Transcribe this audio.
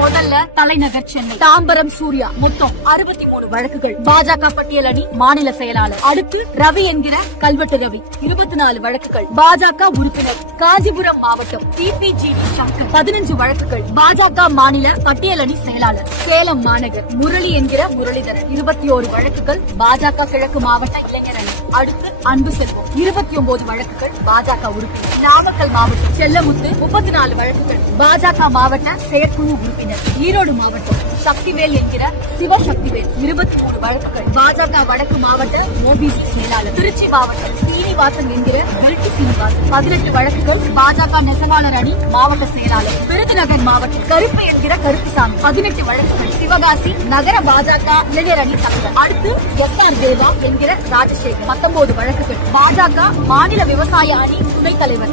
முதல்ல தலைநகர் சென்னை தாம்பரம் சூர்யா மொத்தம் 63 வழக்குகள். பாஜக பட்டியல் அணி மாநில செயலாளர். அடுத்து ரவி என்கிற கல்வெட்டு ரவி 24 வழக்குகள். பாஜக உறுப்பினர். காஞ்சிபுரம் மாவட்டம் டிபிஜிடி சங்கர் 15 வழக்குகள். பாஜக மாநில பட்டியல் அணி செயலாளர். சேலம் மாநகர் முரளி என்கிற முரளிதரன் 21 வழக்குகள். பாஜக கிழக்கு மாவட்ட இளைஞர் அணி. அடுத்து அன்பு செல்வம் 29 வழக்குகள். பாஜக உறுப்பினர். நாமக்கல் மாவட்டம் செல்லமுத்து 34 வழக்குகள். பாஜக மாவட்ட செயற்குழு உறுப்பினர். ஈரோடு மாவட்டம் சக்திவேல் என்கிற சிவசக்திவேல் 23 வழக்குகள். பாஜக வடக்கு மாவட்ட ஓபிசி செயலாளர். திருச்சி மாவட்டம் சீனிவாசன் என்கிற மல்டி சீனிவாசன் 18 வழக்குகள். பாஜக நெசவாளர் அணி மாவட்ட செயலாளர். விருதுநகர் மாவட்டம் கருப்பு என்கிற கருப்புசாமி 18 வழக்குகள். சிவகாசி நகர பாஜக இளைஞர் அணி தலைவர். அடுத்து SR தேவா என்கிற ராஜசேகர் 19 வழக்குகள். பாஜக மாநில விவசாய அணி துணைத் தலைவர்.